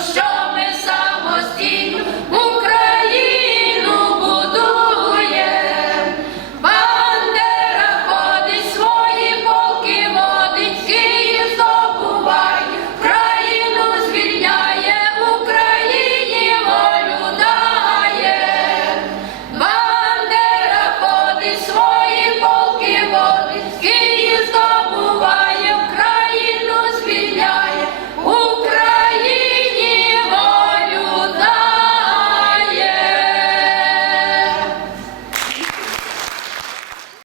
show.